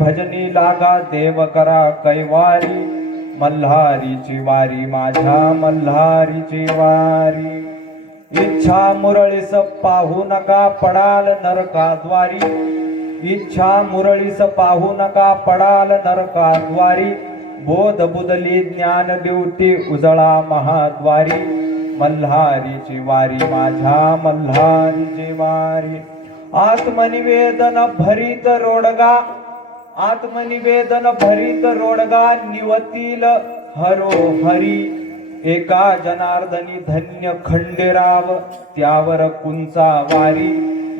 भजनी लागा देव करा कैवारी मल्हारीची वारी माझ्या मल्हारीची वारी इच्छा मुरळीस पाहू नका पडाल नरकाद्वारी इच्छा मुरळीस पाहू नका पडाल नरकाद्वारी बोध बुदली ज्ञान देवती उजळा महाद्वारी मल्हारीची वारी माझ्या मल्हारीची वारी आत्मनिवेदन भरीत रोडगा आत्मनिवेदन भरीत रोडगा निवतील हरो हरी एका जनार्दनी धन्य खंडेराव त्यावर कुंचा वारी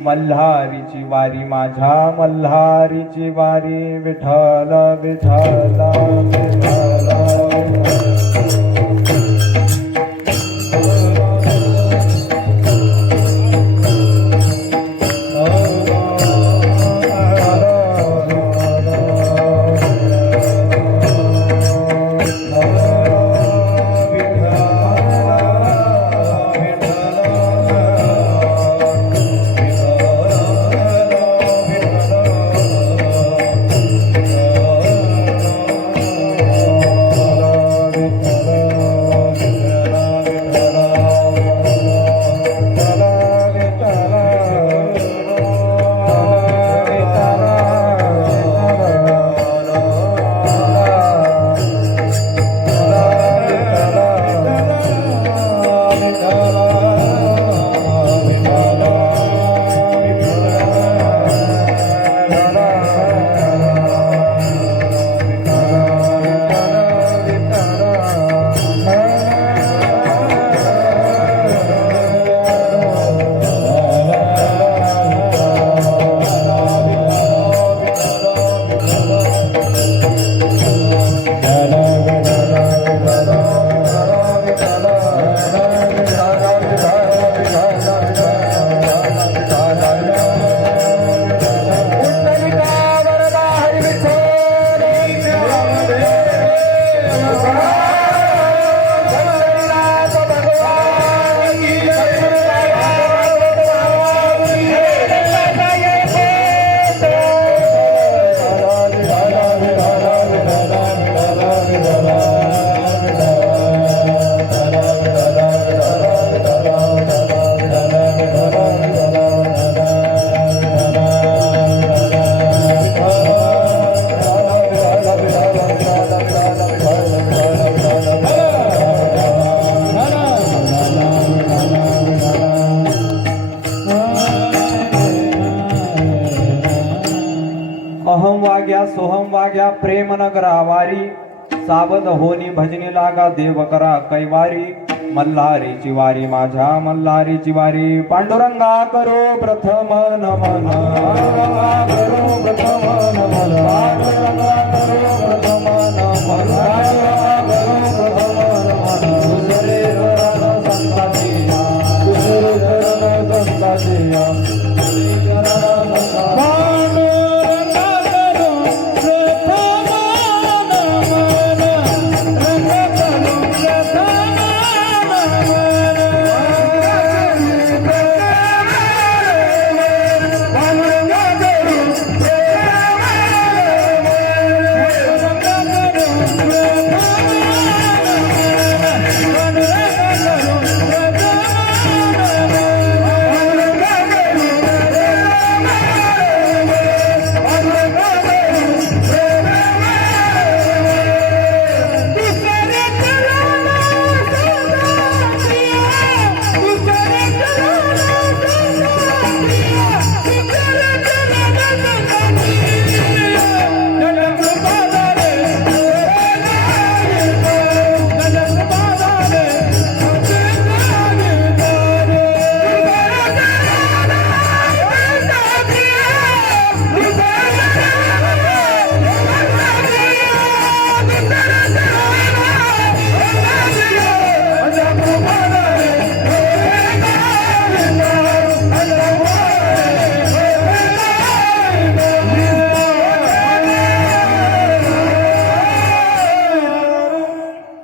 मल्हारीची वारी माझ्या मल्हारीची वारी विठ्ठल विठ्ठल विठ्ठल अहम वाग्या सोहम वाग्या प्रेम नगरा वारी सावध होनी भजनी लागा देव करा कैवारी मल्हारीची वारी माझ्या मल्हारीची वारी पांडुरंगा करो प्रथम नमन करो प्रथम नमन पांडुरंगा करो प्रथम नमन करो प्रथम नमन दुसरे चरण संताजिया दुसरे चरण संताजिया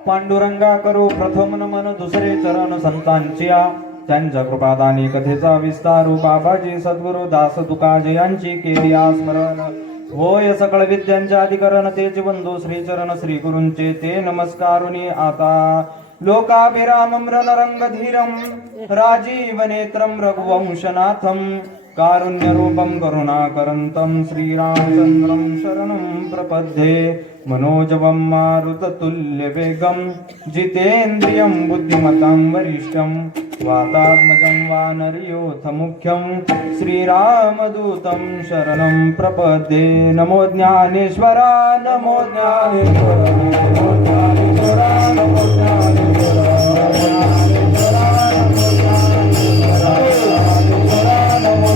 पांडुरंगा करू प्रथम नमन दुसरे चरण संतांच्या त्यांच्या कृपादानी कथेचा विस्तारू बाबाजी सद्गुरु दास तुकाजी यांची केली स्मरण होय सकळ विद्यांच्या अधिकरण तेचे बंधू श्रीचरण श्री गुरूंचे ते नमस्कारुनी आता लोकाभिरामं रणरंगधीरं राजीव नेत्रं रघुवंशनाथं कारुण्यरूपं करुणाकरन्तं श्रीरामचन्द्रं शरणं प्रपद्ये मनोजवं मारुततुल्यवेगं जितेन्द्रियं बुद्धिमतां वरिष्ठं वातात्मजं वानरयोथ मुख्यं श्रीरामदूतं शरणं प्रपद्ये नमो ज्ञानेश्वरा नमो ज्ञानेश्वरा नमो ज्ञानेश्वरा नमो ज्ञानेश्वरा नमो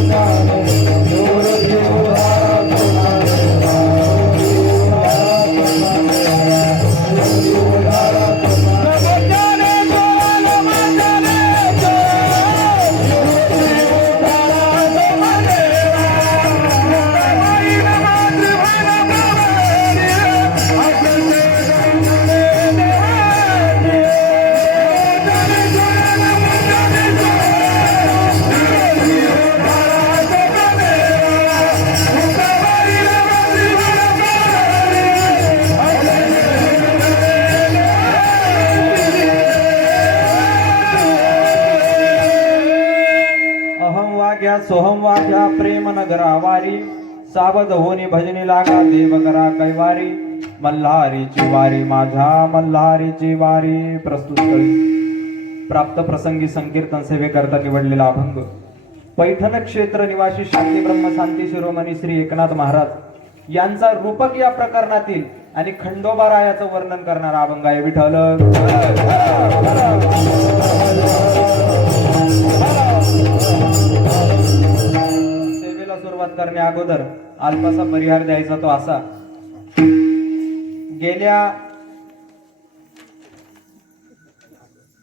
सोहम वाक्या प्रेम नगरा वारी सावध होनी भजनी लागा देव करा कैवारी मल्हारीची वारी माझ्या मल्हारीची वारी प्रस्तुत करी प्राप्त प्रसंगी संकीर्तन सेवेकरता निवडलेला अभंग पैठण क्षेत्र निवासी शांती ब्रह्म शांती शिरोमणी श्री एकनाथ महाराज यांचा रूपक या प्रकरणातील आणि खंडोबा रायाचं वर्णन करणारा अभंग आहे. विठ्ठल सेवेला सुरुवात करण्या अगोदर अल्पासा परिहार द्यायचा तो असा. गेल्या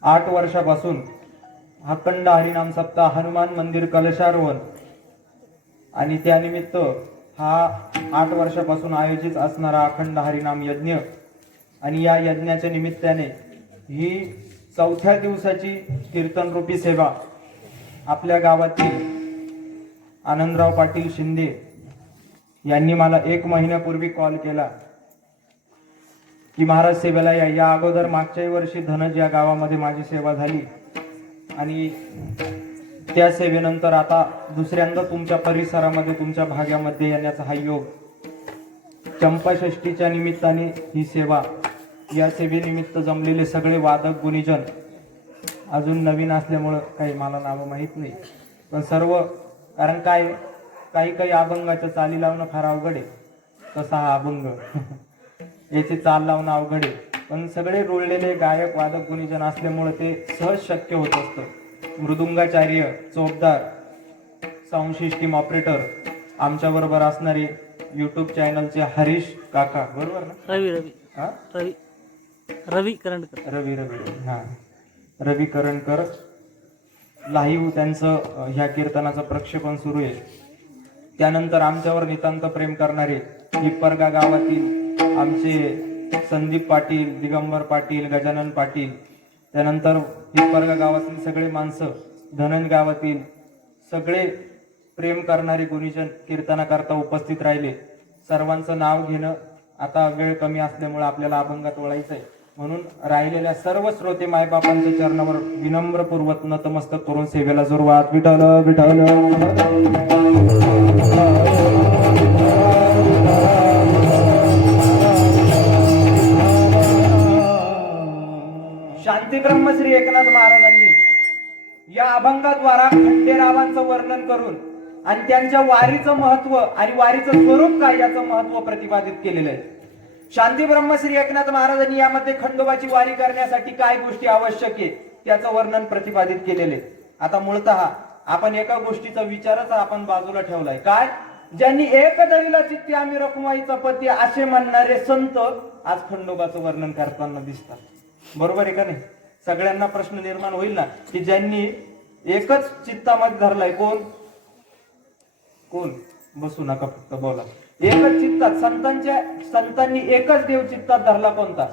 8 वर्षापासून अखंड हरिनाम सप्ताह हनुमान मंदिर कलशारोहण आणि त्यानिमित्त हा 8 वर्षापासून आयोजित असणारा अखंड हरिनाम यज्ञ आणि या यज्ञाच्या निमित्ताने ही 4थ्या दिवसाची कीर्तन रूपी सेवा आपल्या गावातील आनंदराव पाटील शिंदे यांनी मला 1 महिन्यापूर्वी कॉल केला की महाराज सेवेला या अगोदर मागच्या वर्षी धनज या गावामध्ये माझी सेवा झाली आणि त्या सेवेनंतर आता दुसऱ्यांदा तुमच्या परिसरामध्ये तुमच्या भागामध्ये येण्याचा हा योग. चंपाषष्ठीच्या निमित्ताने ही सेवा, या सेवेनिमित्त जमलेले सगळे वादक गुणीजन, अजून नवीन असल्यामुळं काही मला नावं माहीत नाही, पण सर्व कारण काय काही अभंगाच्या चाली लावणं फार अवघड आहे. तसा हा अभंग याची चाल लावणं अवघड आहे, पण सगळे रुळलेले गायक वादक गुणीजन असल्यामुळे ते सहज शक्य होत असतं. मृदुंगाचार्य चोपदार, साऊंड सिस्टीम ऑपरेटर, आमच्या बरोबर असणारे युट्यूब चॅनलचे हरीश काका, बरोबर ना? रवी करंडकर, रवी करंडकर लाईव्ह त्यांचं ह्या कीर्तनाचं प्रक्षेपण सुरू आहे. त्यानंतर आमच्यावर नितांत प्रेम करणारे हिप्परगा गावातील आमचे संदीप पाटील, दिगंबर पाटील, गजानन पाटील, त्यानंतर हिप्परगा गावातील सगळे माणसं, धनंज गावातील सगळे प्रेम करणारे गुणीजन कीर्तनाकरता उपस्थित राहिले. सर्वांचं नाव घेणं आता वेळ कमी असल्यामुळे आपल्याला अभंगात वळायचं आहे, म्हणून राहिलेल्या सर्व श्रोते मायबापांच्या चरणावर विनम्रपूर्वक नतमस्तक करून सेवेला सुरुवात. विठ्ठल विठ्ठल. शांती ब्रह्मश्री एकनाथ महाराजांनी या अभंगाद्वारा खंडेरावांचं वर्णन करून आणि त्यांच्या वारीचं महत्व आणि वारीचं स्वरूप काय याचं महत्व प्रतिपादित केलेलं आहे. शांती ब्रह्मश्री एकनाथ महाराजांनी यामध्ये खंडोबाची वारी करण्यासाठी काय गोष्टी आवश्यक आहे त्याचं वर्णन प्रतिपादित केलेले. आता मूळतः आपण एका गोष्टीचा विचारच आपण बाजूला ठेवलाय, काय? ज्यांनी एक दरीला चित्ती आम्ही रखुमाईचा पती असे म्हणणारे संत आज खंडोबाचं वर्णन करताना दिसतात. बरोबर आहे का नाही? सगळ्यांना प्रश्न निर्माण होईल ना की ज्यांनी एकच चित्तामध्ये धरलाय, कोण कोण? बसू नका, फक्त बोला. एकच चित्तात संतांनी एकच देव चित्तात धरला, कोणता?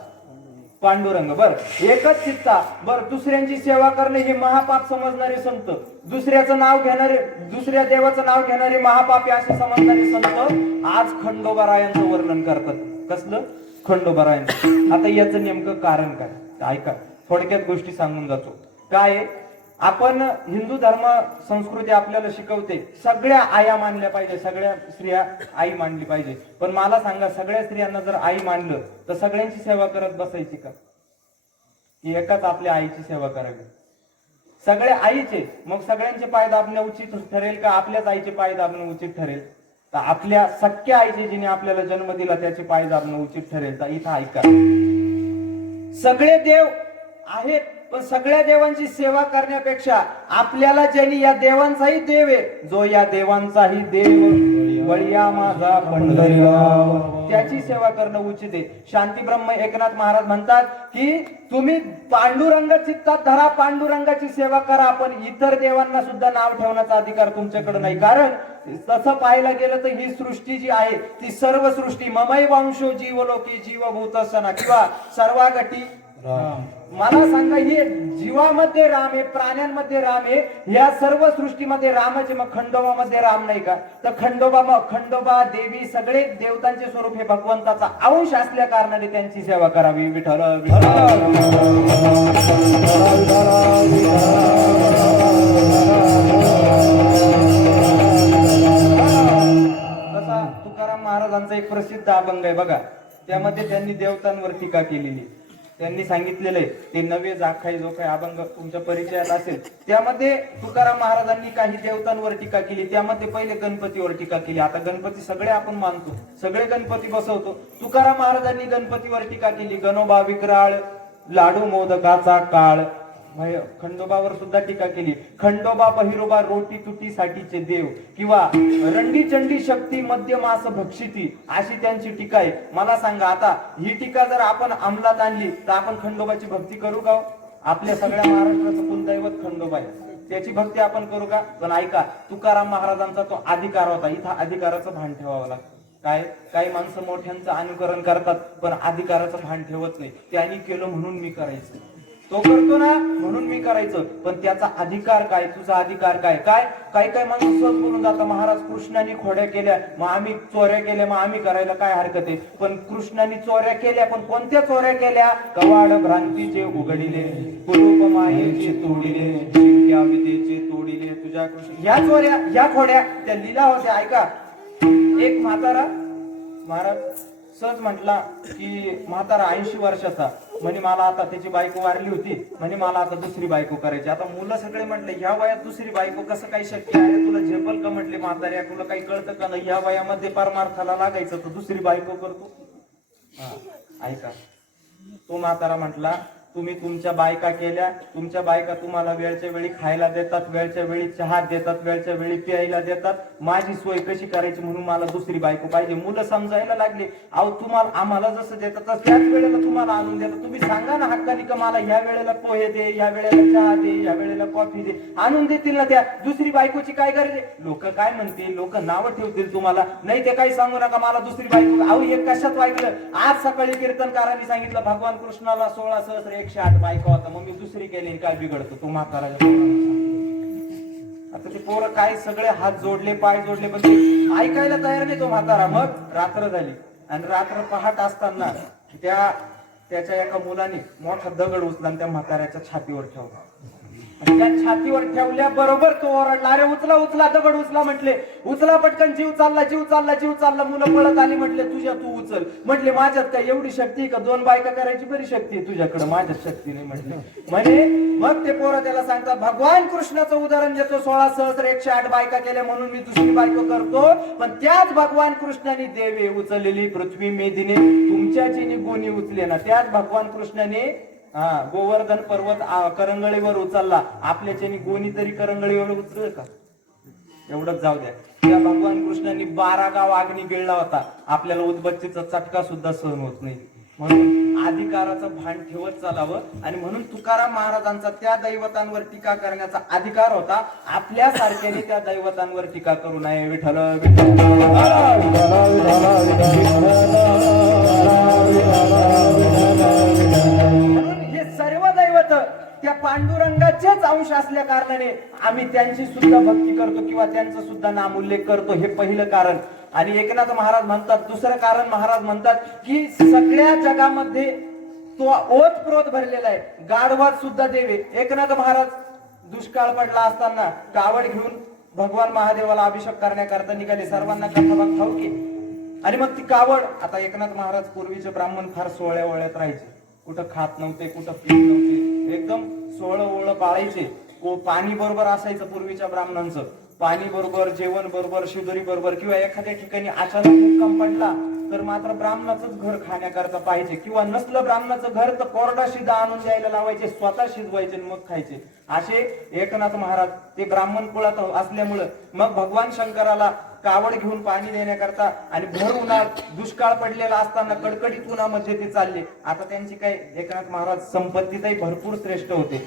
पांडुरंग. बर, एकच चित्ता. बर, दुसऱ्यांची सेवा करणे हे महापाप समजणारे संत, दुसऱ्याचं नाव घेणारे, दुसऱ्या देवाचं नाव घेणारे महापापी असे समजणारे संत आज खंडोबारायांचं वर्णन करतात. कसलं? खंडोबारायांचं. आता याचं नेमकं कारण काय? ऐका, थोडक्यात गोष्टी सांगून जातो. काय आहे? आपण हिंदू धर्म संस्कृती आपल्याला शिकवते सगळ्या आया मानल्या पाहिजे, सगळ्या स्त्रिया आई मानली पाहिजे. पण मला सांगा, सगळ्या स्त्रियांना जर आई मानलं तर सगळ्यांची सेवा करत बसायची का? की एकाच आपल्या आईची सेवा करावी? सगळे आईचे, मग सगळ्यांचे पाय दाबणे उचित ठरेल का आपल्याच आईचे पाय दाबणं उचित ठरेल? तर आपल्या सख्या आईचे, जिने आपल्याला जन्म दिला, त्याचे पाय दाबणं उचित ठरेल. तर इथं ऐका, सगळे देव आहेत, पण सगळ्या देवांची सेवा करण्यापेक्षा आपल्याला ज्यांनी या देवांचाही देव आहे, जो या देवांचाही देव बळीया माझा पंढरीराव, त्याची सेवा करणं उचित आहे. शांती ब्रह्म एकनाथ महाराज म्हणतात की तुम्ही पांडुरंग चित्तात धरा, पांडुरंगाची सेवा करा, पण इतर देवांना सुद्धा नाव ठेवण्याचा अधिकार तुमच्याकडे नाही. कारण तसं पाहायला गेलं तर ही सृष्टी जी आहे ती सर्व सृष्टी ममैव अंशो जीवलोके जीवभूत सना किंवा सर्वागटी राम. मला सांगा, हे जीवामध्ये राम आहे, प्राण्यांमध्ये राम आहे, या सर्व सृष्टीमध्ये रामाचे, मग खंडोबामध्ये राम नाही का? तर खंडोबा देवी सगळे देवतांचे स्वरूप हे भगवंताचा अंश असल्या कारणाने त्यांची सेवा करावी. विठ्ठल तसा तुकाराम महाराजांचा एक प्रसिद्ध अभंग आहे बघा, त्यामध्ये त्यांनी देवतांवर टीका केलेली. त्यांनी सांगितलेलं आहे, ते नवे जाखाई जो काही अभंग तुमच्या परिचयात असेल, त्यामध्ये तुकाराम महाराजांनी काही देवतांवर टीका केली. त्यामध्ये पहिले गणपतीवर टीका केली. आता गणपती सगळे आपण मानतो, सगळे गणपती बसवतो. तुकाराम महाराजांनी गणपतीवर टीका केली. गणोबा विक्राळ, लाडू मोदकाचा काळ. खंडोबावर सुद्धा टीका केली. खंडोबा पहिरोबा रोटी तुटीसाठीचे देव किंवा रंडी चंडी शक्ती मध्य मास भक्षिती, अशी त्यांची टीका आहे. मला सांगा, आता ही टीका जर आपण अंमलात आणली तर आपण खंडोबाची भक्ती करू का? आपल्या सगळ्या महाराष्ट्राचं कुलदैवत खंडोबा आहे, त्याची भक्ती आपण करू का? पण ऐका, तुकाराम महाराजांचा तो अधिकार होता. इथं अधिकाराचं भान ठेवावं लागतं. काय, काही माणसं मोठ्यांचं अनुकरण करतात पण अधिकाराचं भान ठेवत नाही. त्यांनी केलं म्हणून मी करायचं, तो करतो ना म्हणून मी करायचं, पण त्याचा अधिकार काय, तुझा अधिकार काय? काय काय माणूस सहज बोलून जाता, महाराज कृष्णाने खोड्या केल्या मग आम्ही चोऱ्या केल्या, मग आम्ही करायला काय हरकत आहे? पण कृष्णाने चोऱ्या केल्या, पण कोणत्या चोऱ्या केल्या? कवाड भ्रांतीचे उघडिले, कुरूप मायेचे तोडिले, जिंक्या विद्येचे तोडिले तुझ्या कृष्ण. ह्या चोऱ्या, ह्या खोड्या त्या लीला होत्या. ऐका, एक म्हातारा महाराज सहज म्हटला की म्हातारा 80 वर्षाचा, म्हणे मला आता, त्याची बायको वारली होती, म्हणे मला आता दुसरी बायको करायची. आता मुलं सगळे म्हटले, ह्या वयात दुसरी बायको कसं काही शक्य आहे? तुला झेपल का? म्हटले म्हाताऱ्या, तुला काही कळतं का नाही? ह्या वयामध्ये परमार्थाला लागायचं तर दुसरी बायको करतो. ऐका, तो म्हातारा म्हटला, तुम्ही तुमच्या बायका केल्या, तुमच्या बायका तुम्हाला वेळच्या वेळी खायला देतात, वेळच्या वेळी चहा देतात, वेळच्या वेळी प्यायला देतात, माझी सोय कशी करायची म्हणून मला दुसरी बायको पाहिजे. मुलं समजायला लागले, अहो तुम्हाला, आम्हाला जसं देतात त्याच वेळेला तुम्हाला आणून देतात, तुम्ही सांगा ना हक्कानी का मला ह्या वेळेला पोहे दे, ह्या वेळेला चहा दे, ह्या वेळेला कॉफी दे, आणून देतील ना. त्या दुसरी बायकोची काय गरज आहे? लोक काय म्हणतील, लोक नावं ठेवतील तुम्हाला, नाही ते काही सांगू नका मला दुसरी बायको. अहो हे कशात ऐकलं? आज सकाळी कीर्तनकारांनी सांगितलं भगवान कृष्णाला 16 सहस्र 108 बायका होता, मग मी दुसरी केली, काय बिघडतो? तो म्हातारा. आता ते पोरं काय सगळे हात जोडले, पाय जोडले, पण ते ऐकायला तयार नाही तो म्हातारा. मग रात्र झाली आणि रात्र पहाट असताना त्याच्या एका मुलाने मोठा दगड उचला आणि त्या म्हाताऱ्याच्या छातीवर ठेवला. त्या छातीवर ठेवल्या बरोबर तो ओरडला, अरे उचला उचला, दगड उचला. म्हटले उचला पटकन, जीव चालला, जीव चालला, जीव चालला. मुलं पळत आली, म्हटले तुझ्या तू उचल. म्हटले माझ्यात काय एवढी शक्ती का? 2 बायका करायची बरी शक्ती आहे तुझ्याकडे, माझ्यात शक्ती नाही. म्हणे मग ते पोरं त्याला सांगतात, भगवान कृष्णाचं उदाहरण देतो, 16 सहस्र 108 बायका केल्या म्हणून मी दुसरी बायको करतो, पण त्याच भगवान कृष्णाने देवे उचललेली पृथ्वी मेदिने तुमच्या जिने गुणी उचले ना, त्याच भगवान कृष्णाने गोवर्धन पर्वत करंगळीवर उचलला, आपल्याच्यानी गोणी तरी करंगळीवर उचल का? एवढंच जाऊ द्या. त्या भगवान कृष्णांनी 12 गाव अग्नी गिळला होता, आपल्याला उदबत्तीचा चटका सुद्धा सहन होत नाही. म्हणून अधिकाराचं भान ठेवत चालावं. आणि म्हणून तुकाराम महाराजांचा त्या दैवतांवर टीका करण्याचा अधिकार होता, आपल्या सारख्याने त्या दैवतांवर टीका करू नये. विठ्ठल विठ्ठल. म्हणून हे सर्व दैवत त्या पांडुरंगाचेच अंश असल्या कारणाने आम्ही त्यांची सुद्धा भक्ती करतो किंवा त्यांचा सुद्धा नामोल्लेख करतो. हे पहिलं कारण. आणि एकनाथ महाराज म्हणतात, दुसरं कारण महाराज म्हणतात की सगळ्या जगामध्ये तो ओतप्रोत भरलेला आहे. गाढवात सुद्धा देवे. एकनाथ महाराज दुष्काळ पडला असताना कावड घेऊन भगवान महादेवाला अभिषेक करण्याकरता निघाले. सर्वांना कथाभाग ठाऊकी. आणि मग ती कावड, आता एकनाथ महाराज पूर्वीचे ब्राह्मण फार सोहळ्या ओळ्यात राहायचे. कुठं खात नव्हते, कुठं पीत नव्हते, एकदम सोहळं ओळं पाळायचे. पाणी बरोबर असायचं पूर्वीच्या ब्राह्मणांचं. पाणी बरोबर, जेवण बरोबर, शिदोरी बरोबर. किंवा एखाद्या ठिकाणी अचानक भूकंप पडला तर मात्र ब्राह्मणाचंच घर खाण्याकरता पाहिजे. किंवा नसलं ब्राह्मणाचं घर तर कोरडा शिदा आणून द्यायला लावायचे, स्वतः शिजवायचे मग खायचे. असे एकनाथ महाराज ते ब्राह्मण कुळात असल्यामुळं मग भगवान शंकराला कावड घेऊन पाणी देण्याकरता आणि भर उन्हात दुष्काळ पडलेला असताना कडकडीत उन्हामध्ये ते चालले. आता त्यांची काय एकनाथ महाराज संपत्तीतही भरपूर श्रेष्ठ होते.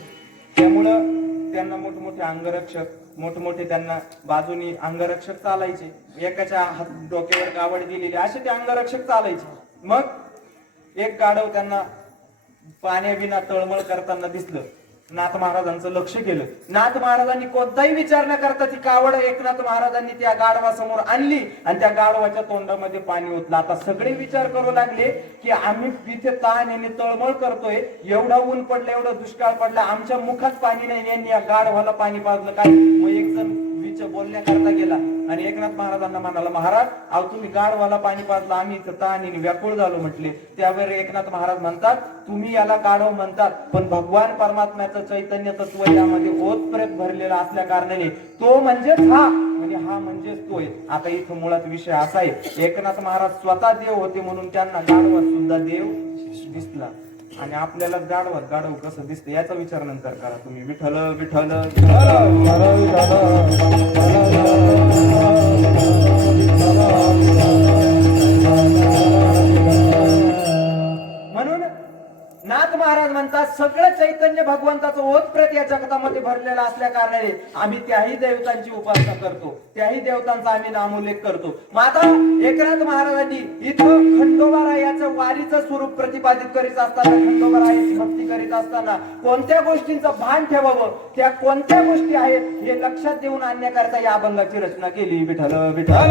त्यामुळं त्यांना मोठमोठे अंगरक्षक, मोठमोठे त्यांना बाजूनी अंगरक्षक चालायचे. एकाच्या डोक्यावर कावड दिलेली असे ते अंगरक्षक चालायचे. मग एक गाढव त्यांना पाण्याविना तळमळ करताना दिसलं. नाथ महाराजांचं लक्ष केलं. नाथ महाराजांनी कोणताही विचार न करता ती कावड एकनाथ महाराजांनी त्या गाढवासमोर आणली आणि त्या गाढवाच्या तोंडामध्ये पाणी ओतलं. आता सगळे विचार करू लागले की आम्ही तिथे ताण आणि तळमळ करतोय, एवढा ऊन पडलं, एवढा दुष्काळ पडला, आमच्या मुखात पाणी नाही, यांनी या गाढवाला पाणी पाजलं काय? मग एक जण बोलण्याकरता गेला आणि एकनाथ महाराजांना म्हणाला, महाराज अहो तुम्ही गाढवाला पाणी पाजलं, आम्ही इथं ताणीने व्याकुळ झालो म्हटले. त्यावेळी एकनाथ महाराज म्हणतात, तुम्ही याला गाढव म्हणतात पण भगवान परमात्म्याचं चैतन्य तत्व यामध्ये ओतप्रेत भरलेला असल्या कारणाने तो म्हणजेच हा, म्हणजे हा म्हणजेच तोय. आता इथं मुळात विषय असा आहे, एकनाथ महाराज स्वतः देव होते म्हणून त्यांना गाढवात सुद्धा देव दिसला. आणि आपल्याला गाढव कसं दिसते याचा विचार नंतर करा तुम्ही. विठ्ठल विठ्ठल म्हणून नाथ महाराज म्हणतात सगळं चैतन्य भगवंताचं ओतप्रेत या जगतामध्ये भरलेलं असल्या कारणाने आम्ही त्याही देवतांची उपासना करतो, त्याही देवतांचा आम्ही नामोल्लेख करतो. मग आता एकनाथ महाराजांनी इथं खंडोबारायाचं वारीचं स्वरूप प्रतिपादित करीत असताना, खंडोबारायाची भक्ती करीत असताना कोणत्या गोष्टींचं भान ठेवावं, त्या कोणत्या गोष्टी आहेत हे लक्षात देऊन आणण्याकरता या अभंगाची रचना केली. विठ्ठल विठ्ठल